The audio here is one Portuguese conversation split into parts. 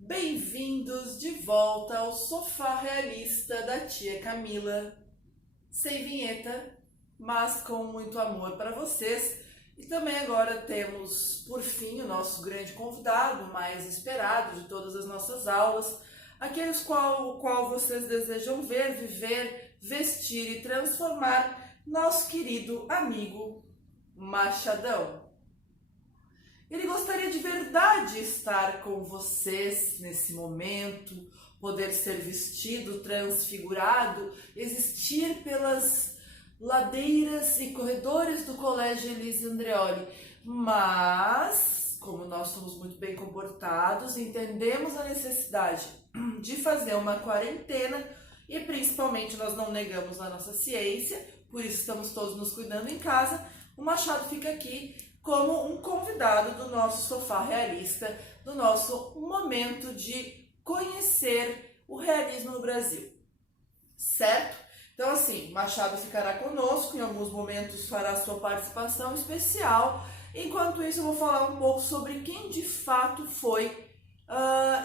Bem-vindos de volta ao Sofá Realista da tia Camila. Sem vinheta, mas com muito amor para vocês. E também agora temos, por fim, o nosso grande convidado, o mais esperado de todas as nossas aulas, aqueles qual vocês desejam ver, viver, vestir e transformar, nosso querido amigo Machadão. Ele gostaria de verdade estar com vocês nesse momento, poder ser vestido, transfigurado, existir pelas ladeiras e corredores do Colégio Elise Andreoli. Mas, como nós somos muito bem comportados, entendemos a necessidade de fazer uma quarentena e principalmente nós não negamos a nossa ciência, por isso estamos todos nos cuidando em casa. O Machado fica aqui como um convidado do nosso Sofá Realista, do nosso momento de conhecer o realismo no Brasil, certo? Então assim, Machado ficará conosco, em alguns momentos fará sua participação especial. Enquanto isso eu vou falar um pouco sobre quem de fato foi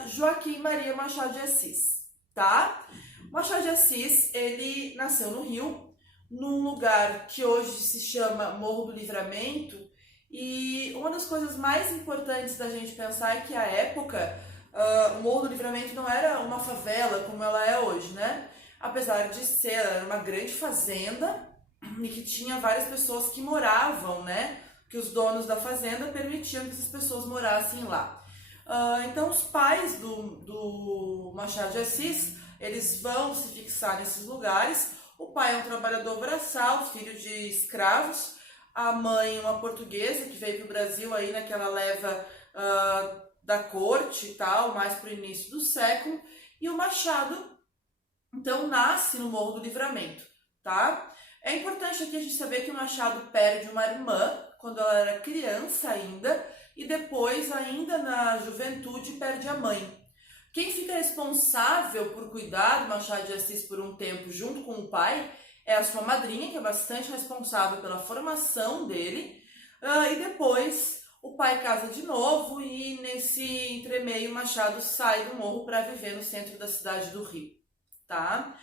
Joaquim Maria Machado de Assis, tá? Machado de Assis, ele nasceu no Rio, num lugar que hoje se chama Morro do Livramento. E uma das coisas mais importantes da gente pensar é que à época o Morro do Livramento não era uma favela como ela é hoje, né? Apesar de ser uma grande fazenda e que tinha várias pessoas que moravam, né? Que os donos da fazenda permitiam que essas pessoas morassem lá. Então os pais do Machado de Assis, eles vão se fixar nesses lugares. O pai é um trabalhador braçal, filho de escravos. A mãe, uma portuguesa que veio para o Brasil aí naquela leva da corte e tal, mais para o início do século. E o Machado, então, nasce no Morro do Livramento, tá? É importante aqui a gente saber que o Machado perde uma irmã quando ela era criança ainda, e depois, ainda na juventude, perde a mãe. Quem fica responsável por cuidar do Machado de Assis por um tempo junto com o pai é a sua madrinha, que é bastante responsável pela formação dele, e depois o pai casa de novo e nesse entremeio o Machado sai do morro para viver no centro da cidade do Rio, tá?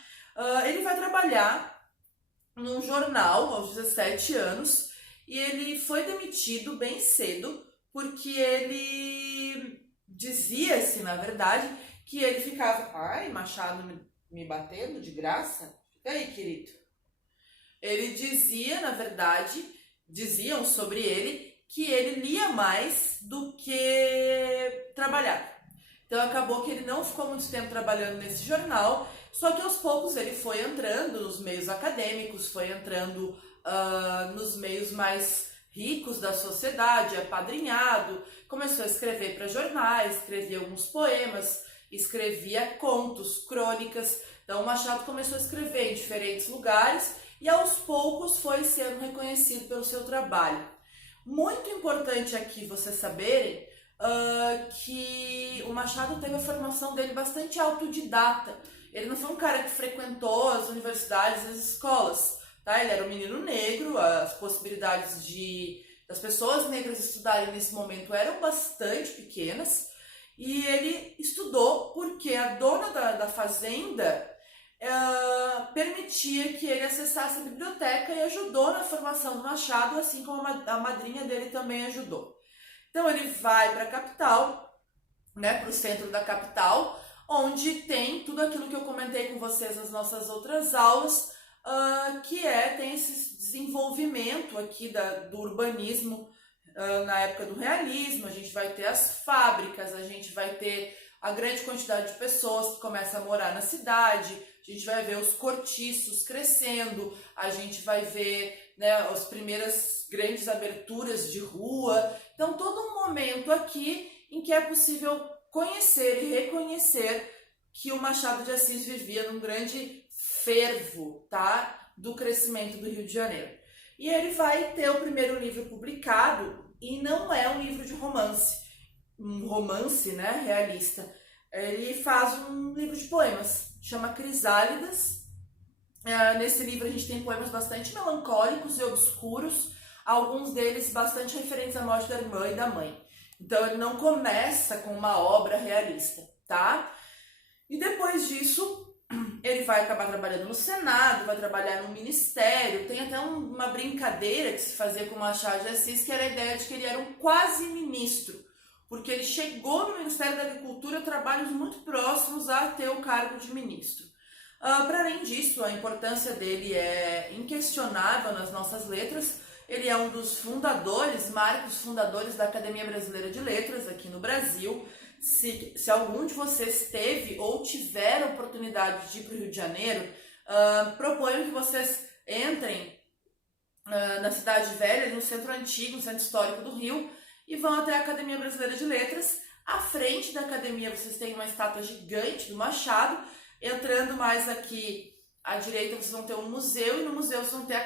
Ele vai trabalhar num jornal aos 17 anos e ele foi demitido bem cedo porque ele dizia-se, na verdade, que ele ficava, ai, Machado me batendo de graça? Fica aí, querido. Ele dizia, na verdade, diziam sobre ele que ele lia mais do que trabalhava. Então acabou que ele não ficou muito tempo trabalhando nesse jornal, só que aos poucos ele foi entrando nos meios acadêmicos, foi entrando nos meios mais ricos da sociedade, apadrinhado, começou a escrever para jornais, escrevia alguns poemas, escrevia contos, crônicas. Então o Machado começou a escrever em diferentes lugares e aos poucos foi sendo reconhecido pelo seu trabalho. Muito importante aqui vocês saberem que o Machado teve a formação dele bastante autodidata. Ele não foi um cara que frequentou as universidades, as escolas, tá? Ele era um menino negro, as possibilidades das pessoas negras estudarem nesse momento eram bastante pequenas, e ele estudou porque a dona da fazenda permitia que ele acessasse a biblioteca e ajudou na formação do Machado, assim como a madrinha dele também ajudou. Então ele vai para a capital, né, para o centro da capital, onde tem tudo aquilo que eu comentei com vocês nas nossas outras aulas, tem esse desenvolvimento aqui do urbanismo na época do realismo. A gente vai ter as fábricas, a gente vai ter a grande quantidade de pessoas que começam a morar na cidade, a gente vai ver os cortiços crescendo, a gente vai ver, né, as primeiras grandes aberturas de rua. Então todo um momento aqui em que é possível conhecer e reconhecer que o Machado de Assis vivia num grande fervo, tá, do crescimento do Rio de Janeiro. E ele vai ter o primeiro livro publicado, e não é um livro de romance, né, realista. Ele faz um livro de poemas, chama Crisálidas. Nesse livro a gente tem poemas bastante melancólicos e obscuros, alguns deles bastante referentes à morte da irmã e da mãe. Então ele não começa com uma obra realista, tá? E depois disso, ele vai acabar trabalhando no Senado, vai trabalhar no Ministério. Tem até uma brincadeira que se fazia com Machado de Assis, que era a ideia de que ele era um quase ministro, porque ele chegou no Ministério da Agricultura a trabalhos muito próximos a ter o cargo de ministro. Para além disso, a importância dele é inquestionável nas nossas letras. Ele é um dos fundadores, marcos fundadores da Academia Brasileira de Letras aqui no Brasil. Se algum de vocês teve ou tiver a oportunidade de ir para o Rio de Janeiro, proponho que vocês entrem na Cidade Velha, no Centro Antigo, no Centro Histórico do Rio, e vão até a Academia Brasileira de Letras. À frente da academia vocês têm uma estátua gigante do Machado. Entrando mais aqui à direita vocês vão ter um museu, e no museu vocês vão ter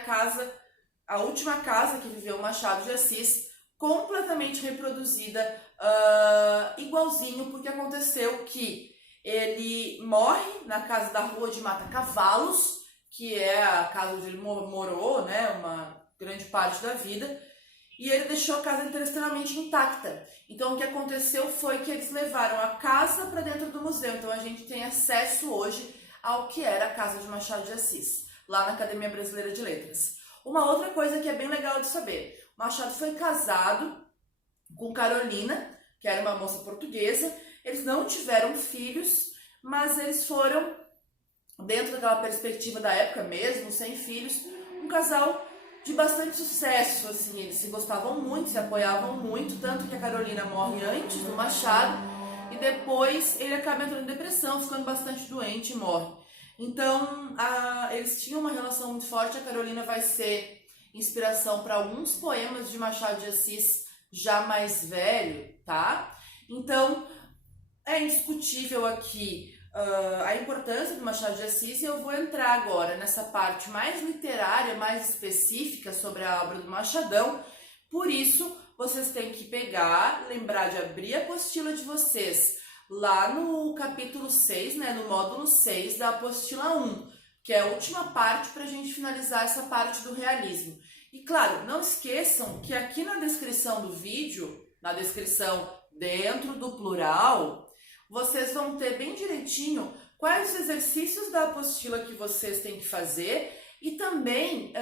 a última casa que viveu Machado de Assis, completamente reproduzida, igualzinho, porque aconteceu que ele morre na casa da Rua de Mata Cavalos, que é a casa onde ele morou, né, uma grande parte da vida, e ele deixou a casa inteira extremamente intacta. Então o que aconteceu foi que eles levaram a casa para dentro do museu, então a gente tem acesso hoje ao que era a casa de Machado de Assis, lá na Academia Brasileira de Letras. Uma outra coisa que é bem legal de saber, Machado foi casado com Carolina, que era uma moça portuguesa. Eles não tiveram filhos, mas eles foram, dentro daquela perspectiva da época mesmo, sem filhos, um casal de bastante sucesso, assim, eles se gostavam muito, se apoiavam muito, tanto que a Carolina morre antes do Machado, e depois ele acaba entrando em depressão, ficando bastante doente e morre. Então, eles tinham uma relação muito forte. A Carolina vai ser inspiração para alguns poemas de Machado de Assis já mais velho, tá? Então, é indiscutível aqui a importância do Machado de Assis, e eu vou entrar agora nessa parte mais literária, mais específica sobre a obra do Machadão. Por isso, vocês têm que lembrar de abrir a apostila de vocês lá no capítulo 6, né, no módulo 6 da apostila 1, que é a última parte para a gente finalizar essa parte do realismo. E claro, não esqueçam que aqui na descrição do vídeo, na descrição dentro do plural, vocês vão ter bem direitinho quais os exercícios da apostila que vocês têm que fazer, e também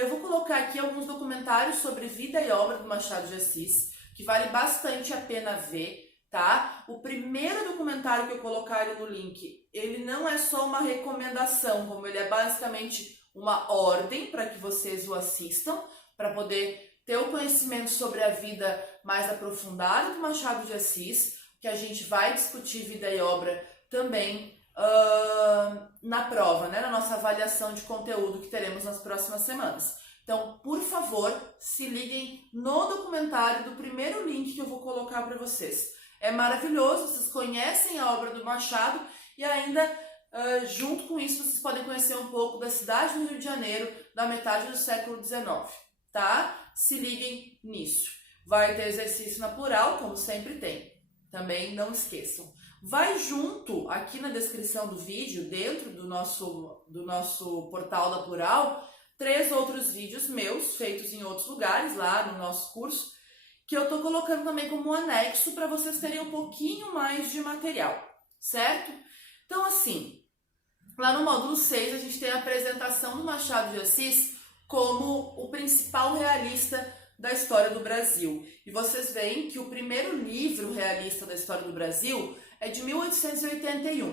eu vou colocar aqui alguns documentários sobre vida e obra do Machado de Assis, que vale bastante a pena ver, tá? O primeiro documentário que eu colocar ali no link, ele não é só uma recomendação, como ele é basicamente uma ordem para que vocês o assistam, para poder ter o conhecimento sobre a vida mais aprofundada do Machado de Assis, que a gente vai discutir vida e obra também na prova, né? Na nossa avaliação de conteúdo que teremos nas próximas semanas. Então, por favor, se liguem no documentário do primeiro link que eu vou colocar para vocês. É maravilhoso, vocês conhecem a obra do Machado e ainda, junto com isso, vocês podem conhecer um pouco da cidade do Rio de Janeiro da metade do século XIX, tá? Se liguem nisso. Vai ter exercício na plural, como sempre tem. Também não esqueçam. Vai junto, aqui na descrição do vídeo, dentro do nosso portal da Plural, 3 outros vídeos meus, feitos em outros lugares, lá no nosso curso, que eu tô colocando também como um anexo para vocês terem um pouquinho mais de material, certo? Então, assim, lá no módulo 6 a gente tem a apresentação do Machado de Assis como o principal realista da história do Brasil. E vocês veem que o primeiro livro realista da história do Brasil é de 1881.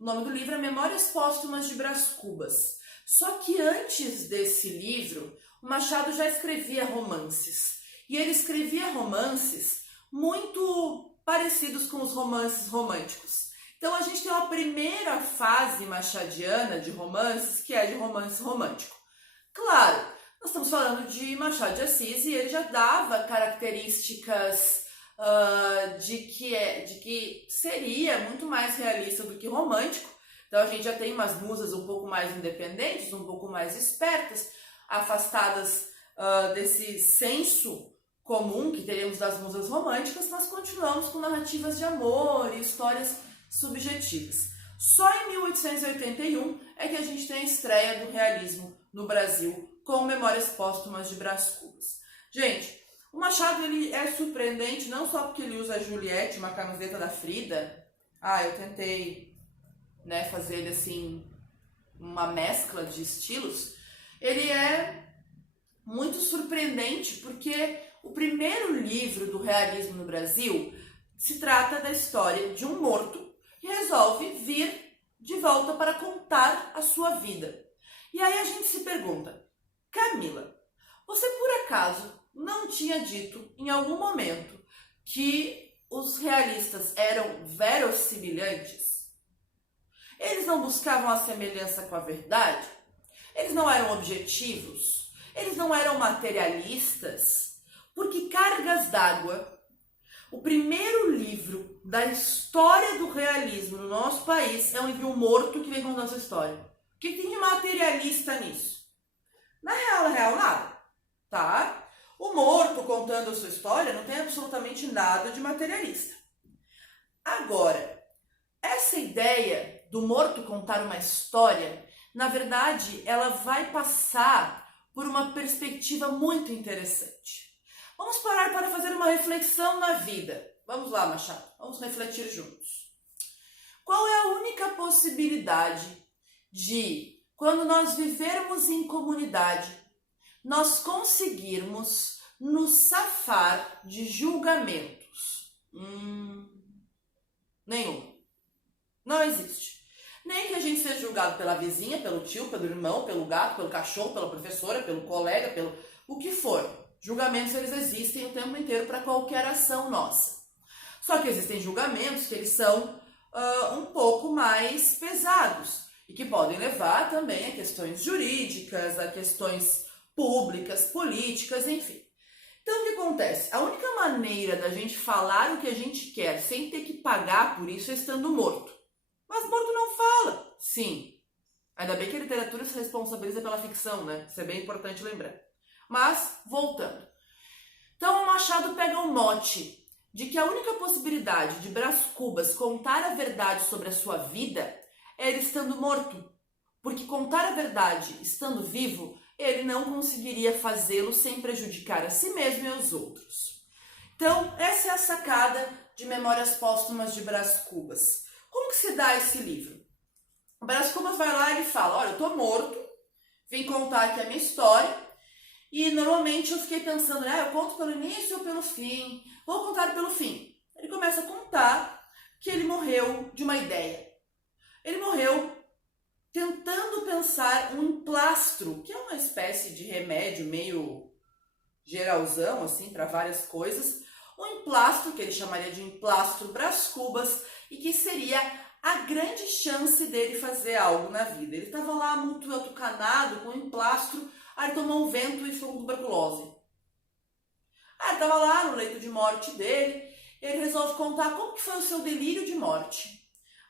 O nome do livro é Memórias Póstumas de Brás Cubas. Só que antes desse livro, o Machado já escrevia romances. E ele escrevia romances muito parecidos com os romances românticos. Então a gente tem uma primeira fase machadiana de romances, que é de romance romântico. Claro, nós estamos falando de Machado de Assis e ele já dava características de que seria muito mais realista do que romântico. Então a gente já tem umas musas um pouco mais independentes, um pouco mais espertas, afastadas desse senso comum que teríamos das musas românticas. Nós continuamos com narrativas de amor e histórias subjetivas. Só em 1881 é que a gente tem a estreia do realismo no Brasil, com Memórias Póstumas de Brás Cubas. Gente, o Machado ele é surpreendente não só porque ele usa a Juliette, uma camiseta da Frida, eu tentei, né, fazer ele assim, uma mescla de estilos, ele é muito surpreendente porque o primeiro livro do realismo no Brasil se trata da história de um morto que resolve vir de volta para contar a sua vida. E aí a gente se pergunta, Camila, você por acaso não tinha dito em algum momento que os realistas eram verossimilhantes? Eles não buscavam a semelhança com a verdade? Eles não eram objetivos? Eles não eram materialistas? Porque Cargas d'Água, o primeiro livro da história do realismo no nosso país, é um livro morto que vem contar essa história. O que tem de materialista nisso? Na real, nada, tá? O morto contando a sua história não tem absolutamente nada de materialista. Agora, essa ideia do morto contar uma história, na verdade, ela vai passar por uma perspectiva muito interessante. Vamos parar para fazer uma reflexão na vida. Vamos lá, Machado, vamos refletir juntos. Qual é a única possibilidade de, quando nós vivermos em comunidade, nós conseguirmos nos safar de julgamentos? Nenhum. Não existe. Nem que a gente seja julgado pela vizinha, pelo tio, pelo irmão, pelo gato, pelo cachorro, pela professora, pelo colega, pelo o que for. Julgamentos, eles existem o tempo inteiro para qualquer ação nossa. Só que existem julgamentos que eles são um pouco mais pesados e que podem levar também a questões jurídicas, a questões públicas, políticas, enfim. Então, o que acontece? A única maneira da gente falar o que a gente quer sem ter que pagar por isso é estando morto. Mas morto não fala. Sim. Ainda bem que a literatura se responsabiliza pela ficção, né? Isso é bem importante lembrar. Mas, voltando. Então, o Machado pega um mote de que a única possibilidade de Brás Cubas contar a verdade sobre a sua vida é ele estando morto. Porque contar a verdade estando vivo, ele não conseguiria fazê-lo sem prejudicar a si mesmo e aos outros. Então, essa é a sacada de Memórias Póstumas de Brás Cubas. Como que se dá esse livro? O Brás Cubas vai lá e ele fala, olha, eu tô morto, vim contar aqui a minha história, e normalmente eu fiquei pensando, eu conto pelo início ou pelo fim? Vou contar pelo fim. Ele começa a contar que ele morreu de uma ideia. Ele morreu tentando pensar um emplastro, que é uma espécie de remédio meio geralzão, assim, para várias coisas. Um emplastro, que ele chamaria de emplastro Brás Cubas, e que seria a grande chance dele fazer algo na vida. Ele estava lá muito atucanado com o emplastro, aí tomou um vento e ficou com tuberculose. Ele estava lá no leito de morte dele, e ele resolve contar como que foi o seu delírio de morte.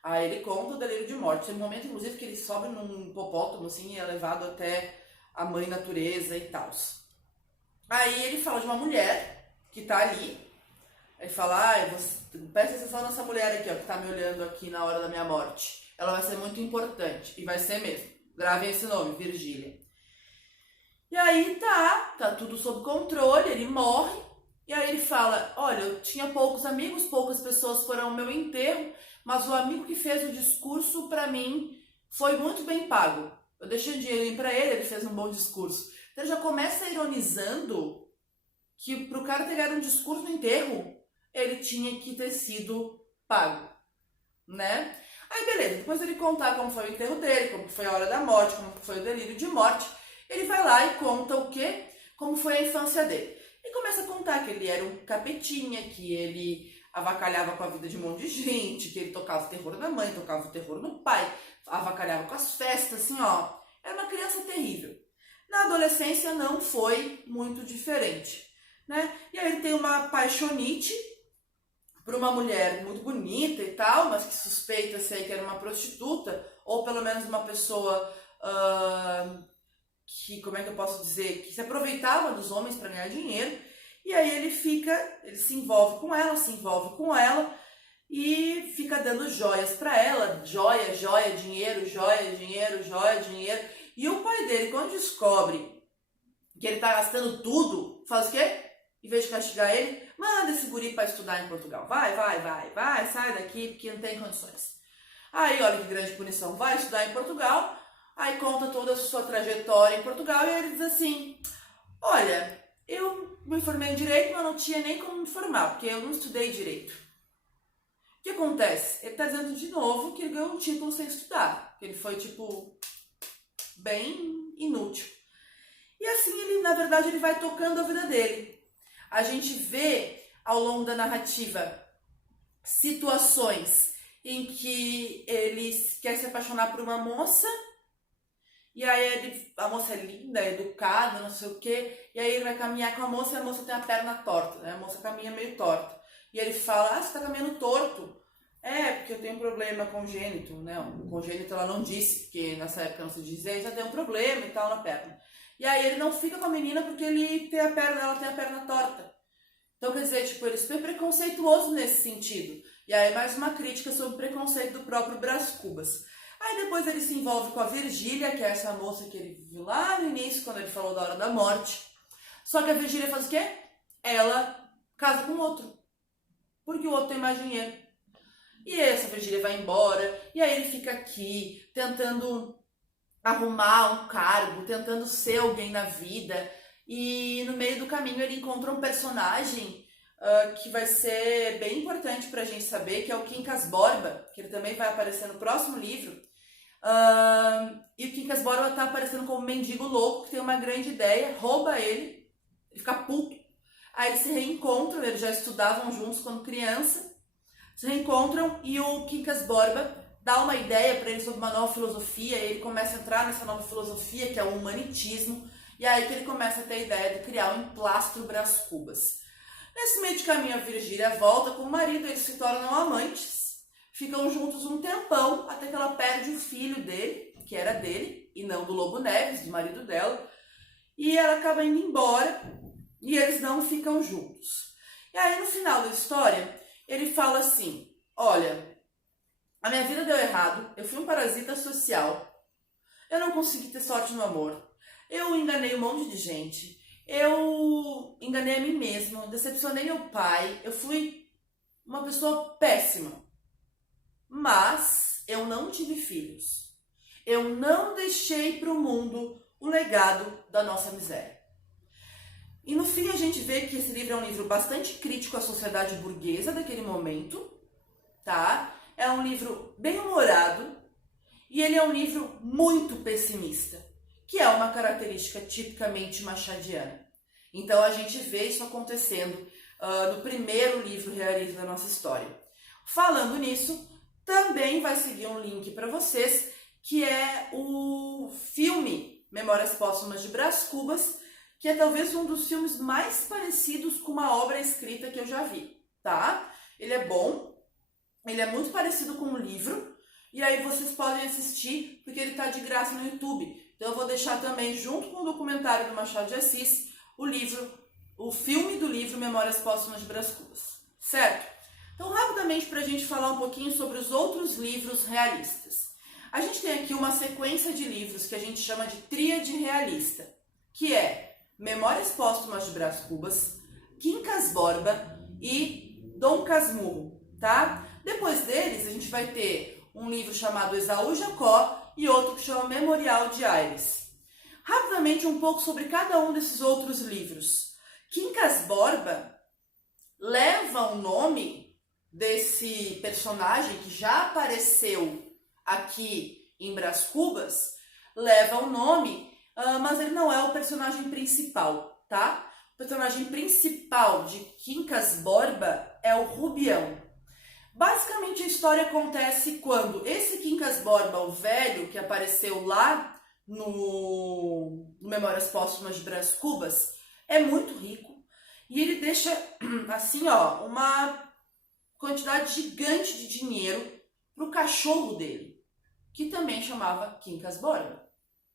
Aí ele conta o delírio de morte. Tem um momento, inclusive, que ele sobe num hipopótamo, assim, e é levado até a mãe natureza e tal. Aí ele fala de uma mulher que tá ali. Ele fala, presta atenção nessa mulher aqui, ó, que tá me olhando aqui na hora da minha morte. Ela vai ser muito importante. E vai ser mesmo. Gravem esse nome, Virgília. E aí tá tudo sob controle, ele morre. E aí ele fala, olha, eu tinha poucos amigos, poucas pessoas foram ao meu enterro, mas o amigo que fez o discurso pra mim foi muito bem pago. Eu deixei um dinheirinho pra ele, ele fez um bom discurso. Então ele já começa ironizando que pro cara ter dado um discurso no enterro, ele tinha que ter sido pago, né? Aí beleza, depois ele contar como foi o enterro dele, como foi a hora da morte, como foi o delírio de morte, ele vai lá e conta o quê? Como foi a infância dele. E começa a contar que ele era um capetinha, que ele avacalhava com a vida de um monte de gente, que ele tocava o terror na mãe, tocava o terror no pai, avacalhava com as festas, assim, ó. Era uma criança terrível. Na adolescência não foi muito diferente, né? E aí ele tem uma paixonite por uma mulher muito bonita e tal, mas que suspeita-se aí que era uma prostituta, ou pelo menos uma pessoa que, como é que eu posso dizer, que se aproveitava dos homens para ganhar dinheiro. E aí ele se envolve com ela e fica dando joias para ela, joia, dinheiro, joia, dinheiro, joia, dinheiro. E o pai dele, quando descobre que ele tá gastando tudo, faz o quê? Em vez de castigar ele, Manda esse guri para estudar em Portugal. Vai, sai daqui porque não tem condições. Aí, olha que grande punição. Vai estudar em Portugal, aí conta toda a sua trajetória em Portugal e ele diz assim, olha, eu me formei em Direito, mas não tinha nem como me formar, porque eu não estudei Direito. O que acontece? Ele está dizendo de novo que ele ganhou um título sem estudar, que ele foi, tipo, bem inútil. E assim, ele, na verdade, ele vai tocando a vida dele. A gente vê, ao longo da narrativa, situações em que ele quer se apaixonar por uma moça, e aí a moça é linda, é educada, não sei o quê, e aí ele vai caminhar com a moça e a moça tem a perna torta, né? A moça caminha meio torta. E ele fala, você tá caminhando torto. É, porque eu tenho um problema congênito, né? O congênito ela não disse, porque nessa época não se dizia, já tem um problema e tal na perna. E aí ele não fica com a menina porque ele tem a perna, ela tem a perna torta. Então, quer dizer, tipo, ele é super preconceituoso nesse sentido. E aí mais uma crítica sobre o preconceito do próprio Brás Cubas. Aí depois ele se envolve com a Virgília, que é essa moça que ele viu lá no início, quando ele falou da hora da morte. Só que a Virgília faz o quê? Ela casa com outro. Porque o outro tem mais dinheiro. E essa Virgília vai embora, e aí ele fica aqui, tentando arrumar um cargo, tentando ser alguém na vida. E no meio do caminho ele encontra um personagem que vai ser bem importante pra gente saber, que é o Quincas Borba, que ele também vai aparecer no próximo livro. E o Quincas Borba tá aparecendo como um mendigo louco, que tem uma grande ideia, rouba ele fica puto. Aí eles se reencontram, eles já estudavam juntos quando criança, se reencontram e o Quincas Borba dá uma ideia para ele sobre uma nova filosofia, e ele começa a entrar nessa nova filosofia, que é o humanitismo, e aí que ele começa a ter a ideia de criar o emplastro Brás Cubas. Nesse meio de caminho, a Virgília volta com o marido, eles se tornam amantes, ficam juntos um tempão, até que ela perde o filho dele, que era dele, e não do Lobo Neves, do marido dela, e ela acaba indo embora, e eles não ficam juntos. E aí, no final da história, ele fala assim, olha, a minha vida deu errado, eu fui um parasita social, eu não consegui ter sorte no amor, eu enganei um monte de gente, eu enganei a mim mesma, decepcionei meu pai, eu fui uma pessoa péssima, mas eu não tive filhos, eu não deixei para o mundo o legado da nossa miséria. E no fim a gente vê que esse livro é um livro bastante crítico à sociedade burguesa daquele momento, tá? É um livro bem humorado e ele é um livro muito pessimista, que é uma característica tipicamente machadiana. Então a gente vê isso acontecendo no primeiro livro realista da nossa história. Falando nisso, também vai seguir um link para vocês, que é o filme Memórias Póstumas de Brás Cubas, que é talvez um dos filmes mais parecidos com uma obra escrita que eu já vi, tá? Ele é bom, ele é muito parecido com um livro, e aí vocês podem assistir, porque ele tá de graça no YouTube. Então eu vou deixar também, junto com o documentário do Machado de Assis, o filme do livro Memórias Póstumas de Brás Cubas, certo? Então, rapidamente, para a gente falar um pouquinho sobre os outros livros realistas. A gente tem aqui uma sequência de livros que a gente chama de tríade realista, que é Memórias Póstumas de Brás Cubas, Quincas Borba e Dom Casmurro, tá? Depois deles, a gente vai ter um livro chamado Esaú Jacó e outro que chama Memorial de Aires. Rapidamente, um pouco sobre cada um desses outros livros. Quincas Borba leva o nome desse personagem que já apareceu aqui em Brás Cubas, leva o nome, mas ele não é o personagem principal, tá? O personagem principal de Quincas Borba é o Rubião. Basicamente a história acontece quando esse Quincas Borba, o velho que apareceu lá no Memórias Póstumas de Brás Cubas, é muito rico e ele deixa assim, ó, uma quantidade gigante de dinheiro pro cachorro dele, que também chamava Quincas Borba.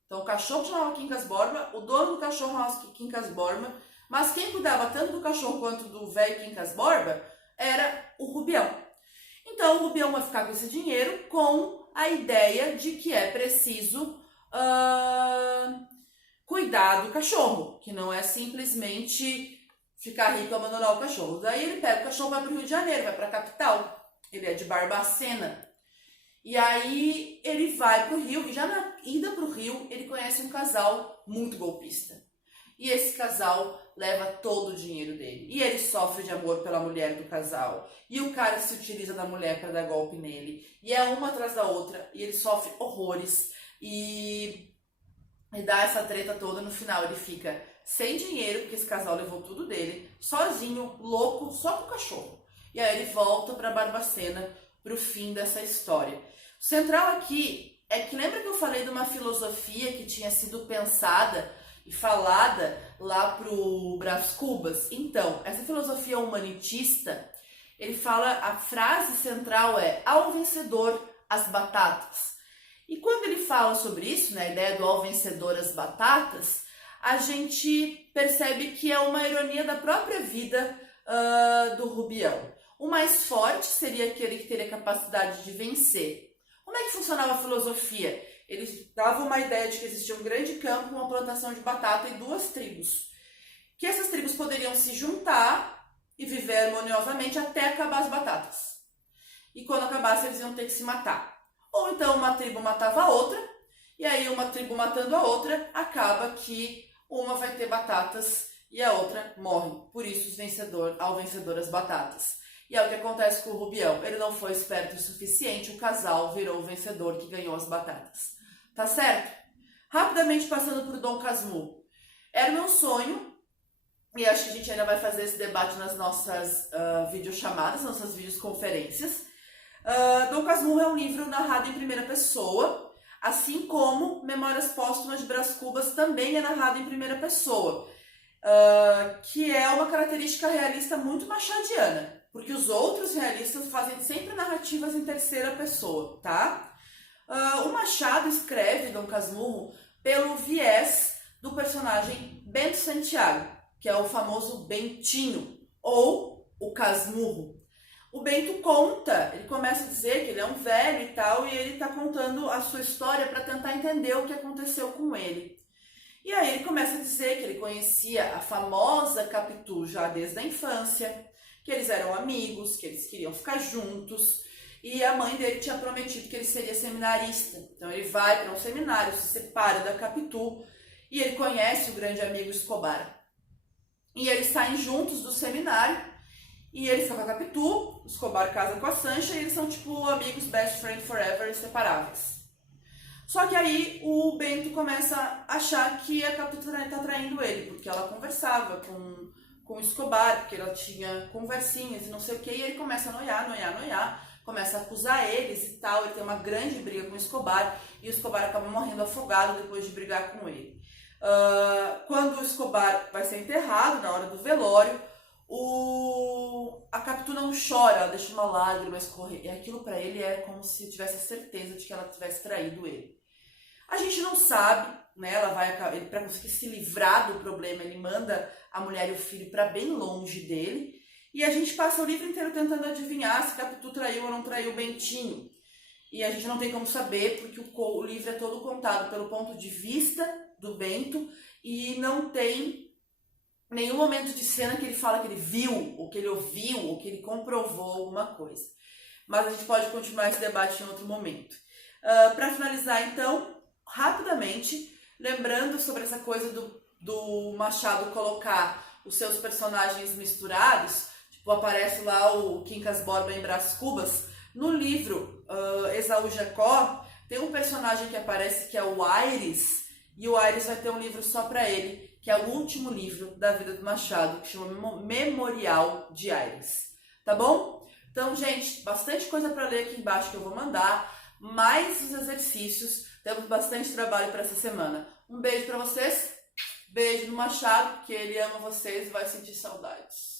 Então o cachorro chamava Quincas Borba, o dono do cachorro chamava Quincas Borba, mas quem cuidava tanto do cachorro quanto do velho Quincas Borba era o Rubião. Então o Rubião vai ficar com esse dinheiro com a ideia de que é preciso cuidar do cachorro, que não é simplesmente ficar rico e abandonar o cachorro. Daí ele pega o cachorro e vai pro Rio de Janeiro, vai pra capital. Ele é de Barbacena. E aí ele vai pro Rio, e já na ida pro Rio, ele conhece um casal muito golpista. E esse casal leva todo o dinheiro dele. E ele sofre de amor pela mulher do casal. E o cara se utiliza da mulher para dar golpe nele. E é uma atrás da outra. E ele sofre horrores. E dá essa treta toda. No final ele fica sem dinheiro, porque esse casal levou tudo dele. Sozinho, louco, só com o cachorro. E aí ele volta para Barbacena pro fim dessa história. O central aqui é que lembra que eu falei de uma filosofia que tinha sido pensada e falada lá pro Brás Cubas? Então, essa filosofia humanitista, ele fala, a frase central é: ao vencedor, as batatas. E quando ele fala sobre isso, né, a ideia do ao vencedor, as batatas, a gente percebe que é uma ironia da própria vida do Rubião. O mais forte seria aquele que teria capacidade de vencer. Como é que funcionava a filosofia? Eles davam uma ideia de que existia um grande campo com uma plantação de batata e duas tribos. Que essas tribos poderiam se juntar e viver harmoniosamente até acabar as batatas. E quando acabasse, eles iam ter que se matar. Ou então uma tribo matava a outra, e aí uma tribo matando a outra, acaba que uma vai ter batatas e a outra morre. Por isso, ao vencedor as batatas. E é o que acontece com o Rubião. Ele não foi esperto o suficiente, o casal virou o vencedor que ganhou as batatas. Tá certo? Rapidamente passando por Dom Casmurro. Era meu sonho, e acho que a gente ainda vai fazer esse debate nas nossas videochamadas, nossas videoconferências. Dom Casmurro é um livro narrado em primeira pessoa, assim como Memórias Póstumas de Brás Cubas também é narrado em primeira pessoa, que é uma característica realista muito machadiana. Porque os outros realistas fazem sempre narrativas em terceira pessoa, tá? O Machado escreve Dom Casmurro pelo viés do personagem Bento Santiago, que é o famoso Bentinho, ou o Casmurro. O Bento conta, ele começa a dizer que ele é um velho e tal, e ele está contando a sua história para tentar entender o que aconteceu com ele. E aí ele começa a dizer que ele conhecia a famosa Capitu já desde a infância, que eles eram amigos, que eles queriam ficar juntos, e a mãe dele tinha prometido que ele seria seminarista. Então ele vai para um seminário, se separa da Capitu, e ele conhece o grande amigo Escobar. E eles saem juntos do seminário, e ele fica com a Capitu, Escobar casa com a Sancha, e eles são tipo amigos best friend forever, inseparáveis. Só que aí o Bento começa a achar que a Capitu tá traindo ele, porque ela conversava com o Escobar, porque ela tinha conversinhas e não sei o que, e ele começa a noiar, começa a acusar eles e tal, ele tem uma grande briga com o Escobar, e o Escobar acaba morrendo afogado depois de brigar com ele. Quando o Escobar vai ser enterrado, na hora do velório, a Capitu não chora, ela deixa uma lágrima escorrer, e aquilo pra ele é como se tivesse a certeza de que ela tivesse traído ele. A gente não sabe, né? Ele para conseguir se livrar do problema, ele manda a mulher e o filho para bem longe dele, e a gente passa o livro inteiro tentando adivinhar se Capitu traiu ou não traiu o Bentinho. E a gente não tem como saber, porque o livro é todo contado pelo ponto de vista do Bento, e não tem nenhum momento de cena que ele fala que ele viu, ou que ele ouviu, ou que ele comprovou alguma coisa. Mas a gente pode continuar esse debate em outro momento. Para finalizar, então, rapidamente, lembrando sobre essa coisa do Machado colocar os seus personagens misturados, tipo, aparece lá o Quincas Borba em Brás Cubas. No livro Esaú Jacó, tem um personagem que aparece que é o Aires, e o Aires vai ter um livro só para ele, que é o último livro da vida do Machado, que chama Memorial de Aires. Tá bom? Então, gente, bastante coisa para ler aqui embaixo que eu vou mandar, mais os exercícios. Temos bastante trabalho para essa semana. Um beijo para vocês, beijo no Machado, que ele ama vocês e vai sentir saudades.